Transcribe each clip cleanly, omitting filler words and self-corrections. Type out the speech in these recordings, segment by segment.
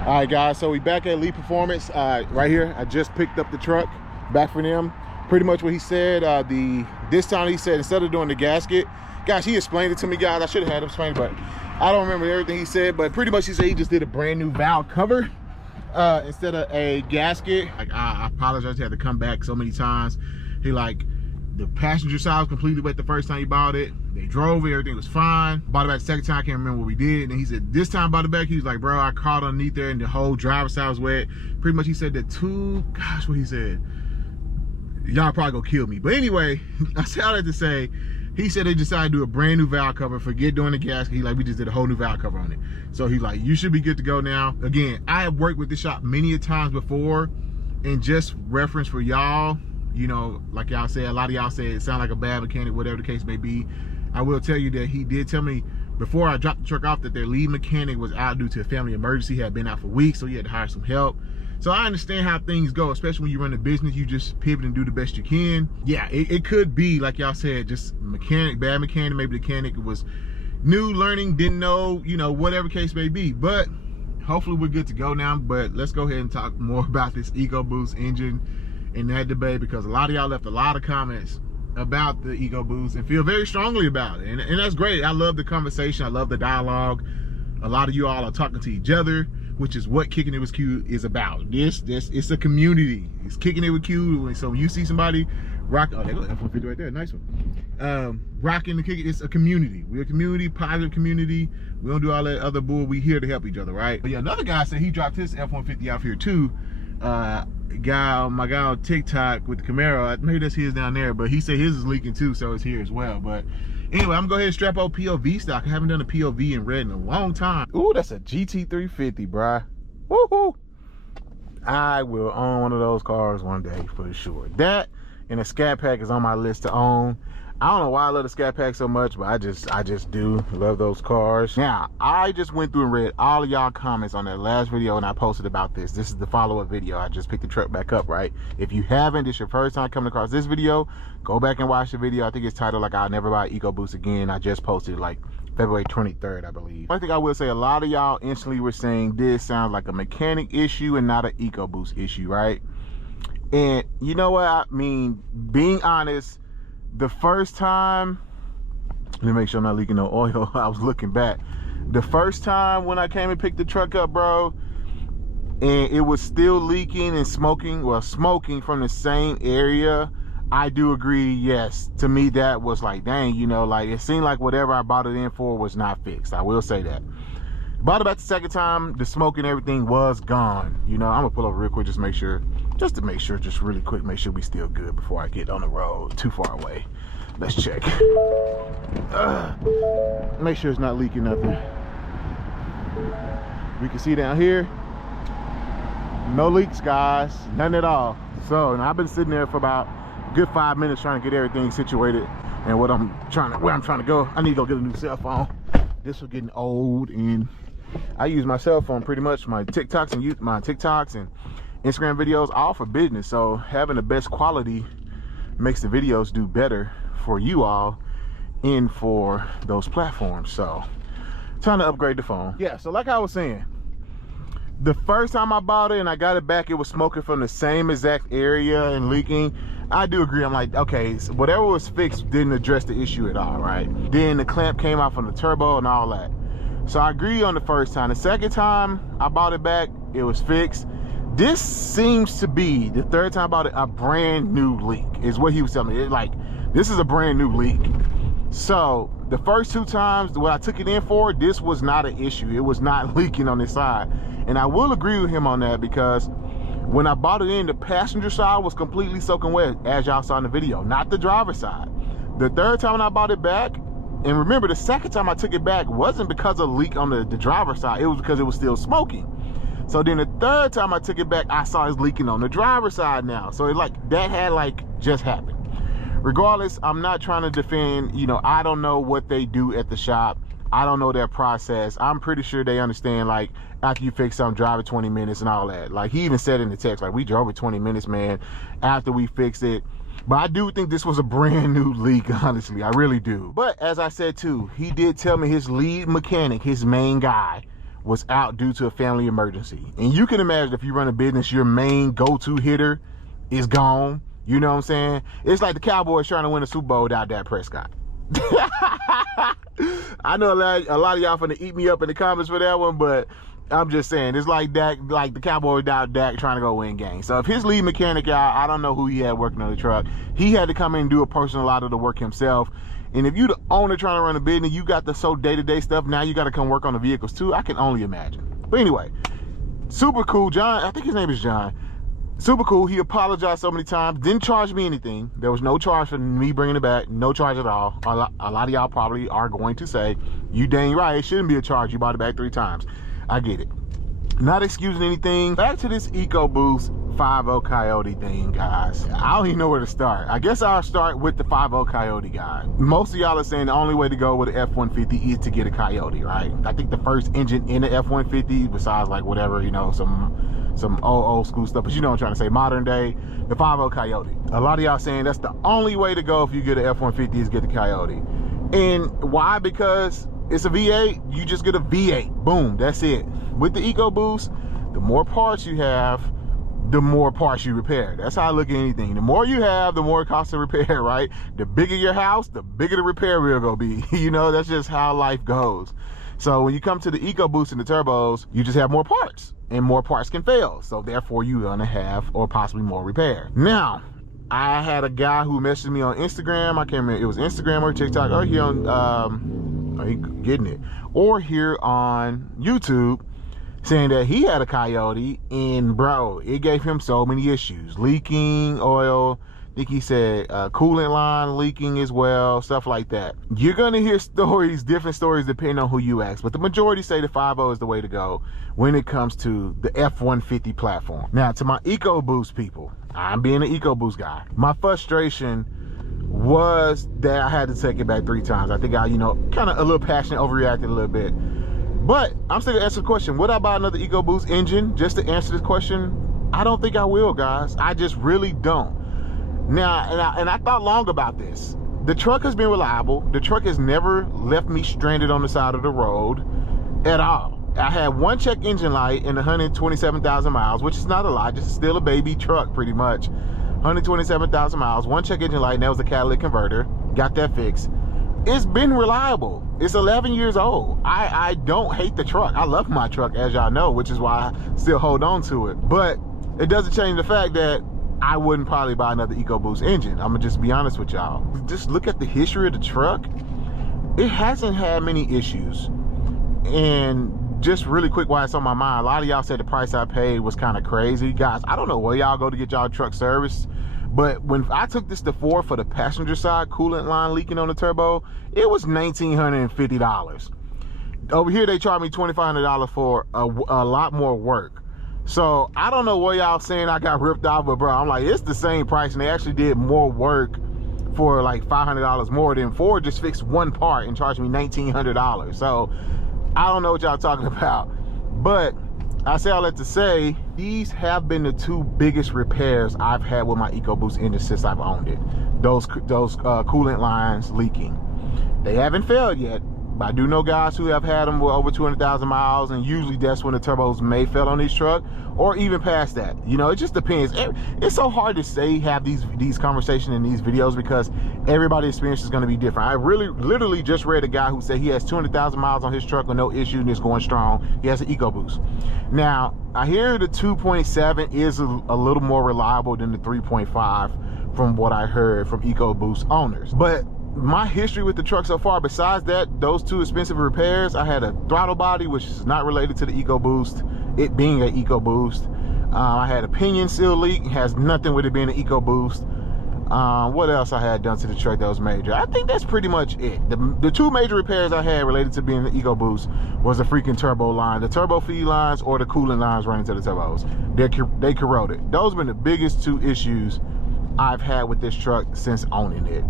All right, guys, so we back at Elite Performance right here. I just picked up the truck back from them. Pretty much what he said. This time he said instead of doing the gasket, gosh, he explained it to me, guys. I should have had him explain it, but I don't remember everything he said. But pretty much he said he just did a brand new valve cover instead of a gasket. Like, I apologize, he had to come back so many times. He like, the passenger side was completely wet the first time he bought it. They drove it, everything was fine. Bought it back the second time, I can't remember what we did. And he said, this time bought it back, he was like, bro, I caught underneath there and the whole driver's side was wet. Pretty much he said that gosh, what he said. Y'all probably gonna kill me. But anyway, I said all that to say, he said they decided to do a brand new valve cover, forget doing the gasket. He like, we just did a whole new valve cover on it. So he's like, you should be good to go now. Again, I have worked with this shop many a times before, and just reference for y'all, you know, like y'all said, a lot of y'all say it sound like a bad mechanic, whatever the case may be. I will tell you that he did tell me before I dropped the truck off that their lead mechanic was out due to a family emergency. He had been out for weeks, so he had to hire some help. So I understand how things go, especially when you run a business, you just pivot and do the best you can. Yeah, it could be, like y'all said, just bad mechanic, maybe the mechanic was new, learning, didn't know, you know, whatever case may be. But hopefully we're good to go now. But let's go ahead and talk more about this EcoBoost engine and that debate, because a lot of y'all left a lot of comments about the EcoBoost and feel very strongly about it. And that's great. I love the conversation. I love the dialogue. A lot of you all are talking to each other, which is what Kicking It With Q is about. It's a community. It's Kicking It With Q. So when you see somebody rock, oh, there goes F-150 right there, nice one. Rocking the Kicking, it's a community. We're a community, positive community. We don't do all that other bull. We here to help each other, right? But yeah, another guy said he dropped his F-150 off here too. My guy on TikTok with the Camaro, maybe that's his down there, but he said his is leaking too, so it's here as well. But anyway, I'm gonna go ahead and strap out POV stock. I haven't done a POV in red in a long time. Ooh, that's a GT350, bruh. Woohoo! I will own one of those cars one day for sure. That and a Scat Pack is on my list to own. I don't know why I love the Scat Pack so much, but I just do love those cars. Now, I just went through and read all of y'all comments on that last video, and I posted about this. This is the follow-up video. I just picked the truck back up, right? If you haven't, it's your first time coming across this video, go back and watch the video. I think it's titled like I'll Never Buy EcoBoost Again. I just posted like February 23rd, I believe. One thing I will say, a lot of y'all instantly were saying this sounds like a mechanic issue and not an EcoBoost issue, right? And you know what I mean? Being honest, the first time, let me make sure I'm not leaking no oil. I was looking back. The first time when I came and picked the truck up, bro, and it was still leaking and smoking, well, smoking from the same area, I do agree, yes. To me, that was like, dang, you know, like it seemed like whatever I bought it in for was not fixed. I will say that. Bought it back the second time, the smoke and everything was gone. You know, I'm gonna pull over real quick, just make sure, just really quick, make sure we still good before I get on the road too far away. Let's check. Make sure it's not leaking nothing. We can see down here, no leaks, guys, none at all. So, and I've been sitting there for about a good 5 minutes trying to get everything situated. And where I'm trying to go, I need to go get a new cell phone. This was getting old, and I use my cell phone pretty much, my TikToks and Instagram videos, all for business. So having the best quality makes the videos do better for you all and for those platforms. So time to upgrade the phone. Yeah, so like I was saying, the first time I bought it and I got it back, it was smoking from the same exact area and leaking. I do agree. I'm like, okay, so whatever was fixed didn't address the issue at all, right? Then the clamp came off on the turbo and all that. So I agree on the first time. The second time I bought it back, it was fixed. This seems to be, the third time I bought it, a brand new leak is what he was telling me. Like, this is a brand new leak. So the first two times what I took it in for, this was not an issue. It was not leaking on this side. And I will agree with him on that, because when I bought it in, the passenger side was completely soaking wet, as y'all saw in the video, not the driver's side. The third time when I bought it back, and remember, the second time I took it back wasn't because of a leak on the driver's side, it was because it was still smoking. So then the third time I took it back, I saw it's leaking on the driver's side now. So it that had just happened. Regardless, I'm not trying to defend, you know, I don't know what they do at the shop. I don't know their process. I'm pretty sure they understand, like, after you fix something, drive it 20 minutes and all that. Like, he even said in the text, like, we drove it 20 minutes, man, after we fixed it. But I do think this was a brand new leak, honestly. I really do. But as I said too, he did tell me his lead mechanic, his main guy, was out due to a family emergency. And you can imagine if you run a business, your main go-to hitter is gone. You know what I'm saying? It's like the Cowboys trying to win a Super Bowl without Dak Prescott. I know a lot of y'all finna eat me up in the comments for that one, but I'm just saying, it's like Dak, like the Cowboys without Dak trying to go win games. So if his lead mechanic out, I don't know who he had working on the truck. He had to come in and do a lot of the work himself. And if you the owner trying to run a business, you got the day-to-day stuff, now you got to come work on the vehicles too. I can only imagine. But anyway, super cool. John, I think his name is John. Super cool. He apologized so many times. Didn't charge me anything. There was no charge for me bringing it back. No charge at all. A lot of y'all probably are going to say, you dang right, it shouldn't be a charge. You bought it back 3 times. I get it. Not excusing anything. Back to this EcoBoost 5.0 Coyote thing, guys. I don't even know where to start. I guess I'll start with the 5.0 Coyote guy. Most of y'all are saying the only way to go with an F-150 is to get a Coyote, right? I think the first engine in the F-150, besides like whatever, you know, some old school stuff, but you know what I'm trying to say, modern day, the 5.0 Coyote. A lot of y'all saying that's the only way to go if you get an F-150 is get the Coyote. And why? Because it's a V8, you just get a V8, boom, that's it. With the EcoBoost, the more parts you have, the more parts you repair. That's how I look at anything. The more you have, the more it costs to repair, right? The bigger your house, the bigger the repair wheel gonna be. You know, that's just how life goes. So when you come to the EcoBoost and the turbos, you just have more parts, and more parts can fail. So therefore you're gonna have, or possibly more repair. Now, I had a guy who messaged me on Instagram. I can't remember, it was Instagram or TikTok, or here on, he getting it, or here on YouTube, saying that he had a Coyote, and bro, it gave him so many issues. Leaking oil, I think he said coolant line leaking as well, stuff like that. You're gonna hear stories, different stories depending on who you ask, but the majority say the 5.0 is the way to go when it comes to the F-150 platform. Now, to my EcoBoost people, I'm being an EcoBoost guy. My frustration was that I had to take it back 3 times. I think I, you know, kind of a little passionate, overreacted a little bit. But I'm still gonna answer the question, would I buy another EcoBoost engine just to answer this question? I don't think I will, guys. I just really don't. Now, and I thought long about this. The truck has been reliable. The truck has never left me stranded on the side of the road at all. I had 1 check engine light in 127,000 miles, which is not a lot, just still a baby truck pretty much. 127,000 miles, 1 check engine light, and that was a catalytic converter. Got that fixed. It's been reliable. It's 11 years old. I don't hate the truck. I love my truck, as y'all know, which is why I still hold on to it. But it doesn't change the fact that I wouldn't probably buy another EcoBoost engine. I'm gonna just be honest with y'all. Just look at the history of the truck. It hasn't had many issues. And just really quick while it's on my mind, a lot of y'all said the price I paid was kind of crazy. Guys, I don't know where y'all go to get y'all truck service, but when I took this to Ford for the passenger side coolant line leaking on the turbo, it was $1,950. Over here, they charged me $2,500 for a lot more work. So I don't know what y'all saying I got ripped off, but bro, I'm like, it's the same price, and they actually did more work for like $500 more than Ford just fixed 1 part and charged me $1,900. So I don't know what y'all talking about, but I say all that to say, these have been the 2 biggest repairs I've had with my EcoBoost engine since I've owned it. Those coolant lines leaking. They haven't failed yet, but I do know guys who have had them with over 200,000 miles, and usually that's when the turbos may fail on these truck, or even past that. You know, it just depends. It's so hard to say, have these conversations in these videos, because everybody's experience is going to be different. I literally just read a guy who said he has 200,000 miles on his truck with no issue and it's going strong. He has an EcoBoost. Now, I hear the 2.7 is a little more reliable than the 3.5 from what I heard from EcoBoost owners. But my history with the truck so far, besides that, those 2 expensive repairs, I had a throttle body, which is not related to the EcoBoost, it being an EcoBoost. I had a pinion seal leak, has nothing with it being an EcoBoost. What else I had done to the truck that was major? I think that's pretty much it. The 2 major repairs I had related to being the EcoBoost was the freaking turbo line, the turbo feed lines, or the coolant lines running to the turbos. They corroded. Those have been the biggest 2 issues I've had with this truck since owning it.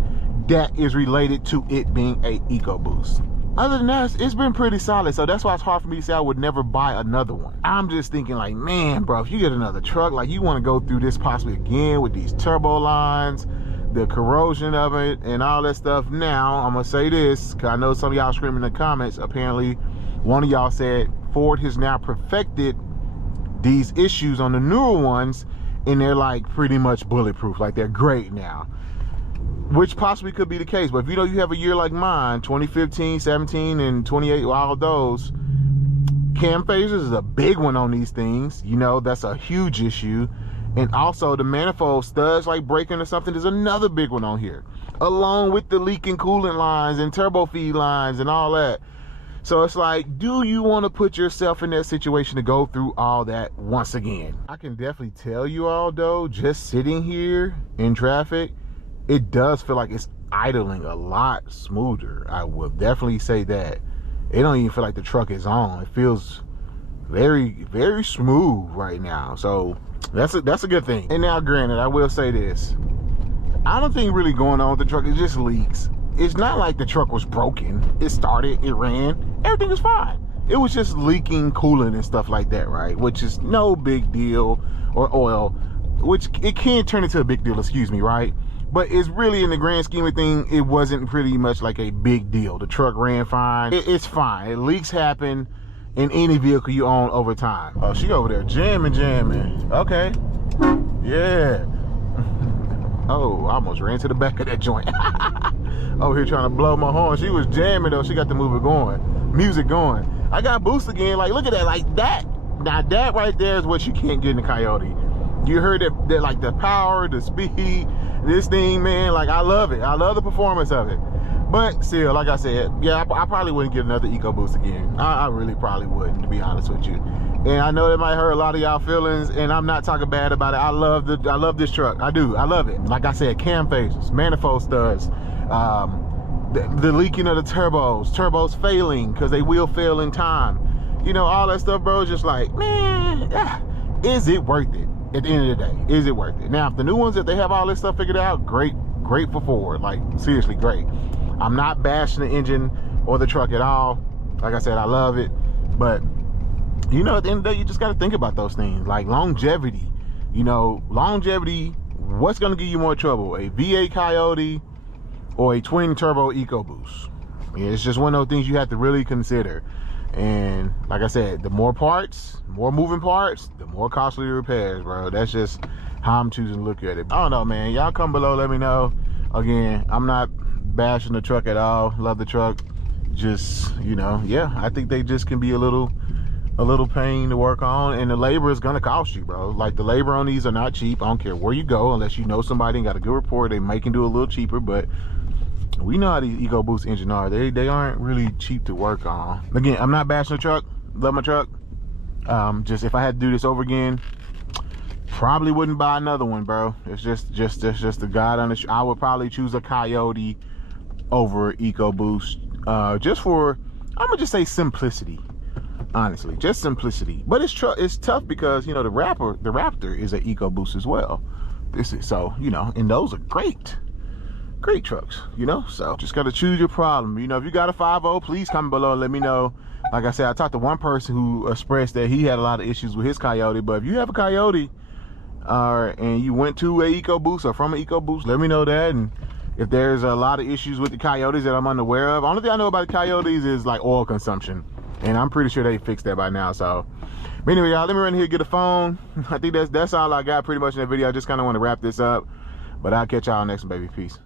That is related to it being a EcoBoost. Other than that, it's been pretty solid. So that's why it's hard for me to say I would never buy another one. I'm just thinking like, man, bro, if you get another truck, like you want to go through this possibly again with these turbo lines, the corrosion of it and all that stuff. Now, I'm going to say this, because I know some of y'all screaming in the comments. Apparently, one of y'all said Ford has now perfected these issues on the newer ones, and they're like pretty much bulletproof, like they're great now, which possibly could be the case. But if you know you have a year like mine, 2015, 17, and 28, all of those, cam phasers is a big one on these things. You know, that's a huge issue. And also the manifold studs like breaking or something is another big one on here, along with the leaking coolant lines and turbo feed lines and all that. So it's like, do you want to put yourself in that situation to go through all that once again? I can definitely tell you all though, just sitting here in traffic, it does feel like it's idling a lot smoother. I will definitely say that. It don't even feel like the truck is on. It feels very, very smooth right now. So that's a good thing. And now granted, I will say this. I don't think really going on with the truck, it just leaks. It's not like the truck was broken. It started, it ran, everything was fine. It was just leaking coolant and stuff like that, right? Which is no big deal, or oil, which it can turn into a big deal, excuse me, right? But it's really, in the grand scheme of things, it wasn't pretty much like a big deal. The truck ran fine. It's fine. Leaks happen in any vehicle you own over time. Oh, she over there jamming. Okay. Yeah. Oh, I almost ran to the back of that joint. Over here trying to blow my horn. She was jamming though. She got the music going. I got boost again. Like, look at that. Like that. Now that right there is what you can't get in the Coyote. You heard that like the power, the speed, this thing, man. Like, I love it. I love the performance of it. But still, like I said, yeah, I probably wouldn't get another EcoBoost again. I really probably wouldn't, to be honest with you. And I know that might hurt a lot of y'all feelings, and I'm not talking bad about it. I love this truck. I do. I love it. Like I said, cam phasers, manifold studs, the leaking of the turbos failing because they will fail in time. You know, all that stuff, bro. Just like, man, is it worth it? At the end of the day, is it worth it? Now, if the new ones, if they have all this stuff figured out, great for Ford. Like, seriously, great. I'm not bashing the engine or the truck at all. Like I said, I love it. But, you know, at the end of the day, you just got to think about those things. Like longevity. You know, longevity, what's going to give you more trouble? A V8 Coyote or a twin turbo EcoBoost? Yeah, it's just one of those things you have to really consider. And like I said, the more parts, more moving parts, the more costly the repairs, bro. That's just how I'm choosing to look at it. I don't know, man. Y'all come below, let me know. Again, I'm not bashing the truck at all. Love the truck. Just, you know, yeah, I think they just can be a little pain to work on, and the labor is gonna cost you, bro. Like, the labor on these are not cheap. I don't care where you go, unless you know somebody and got a good report, they might can do a little cheaper, but we know how these EcoBoost engines are. They aren't really cheap to work on. Again, I'm not bashing the truck. Love my truck. Just if I had to do this over again, probably wouldn't buy another one, bro. It's just the God on the. I would probably choose a Coyote over EcoBoost, just for, I'm gonna just say simplicity. Honestly, just simplicity. But it's tough because, you know, the Raptor is an EcoBoost as well. So, you know, and those are great trucks, you know. So just gotta choose your problem. You know, if you got a 5.0, please comment below and let me know. Like I said, I talked to one person who expressed that he had a lot of issues with his Coyote. But if you have a Coyote, and you went to a EcoBoost or from an EcoBoost, let me know that. And if there's a lot of issues with the Coyotes that I'm unaware of, only thing I know about the Coyotes is like oil consumption, and I'm pretty sure they fixed that by now. So, but anyway, y'all, let me run here, get a phone. I think that's all I got pretty much in the video. I just kind of want to wrap this up, but I'll catch y'all next one, baby. Peace.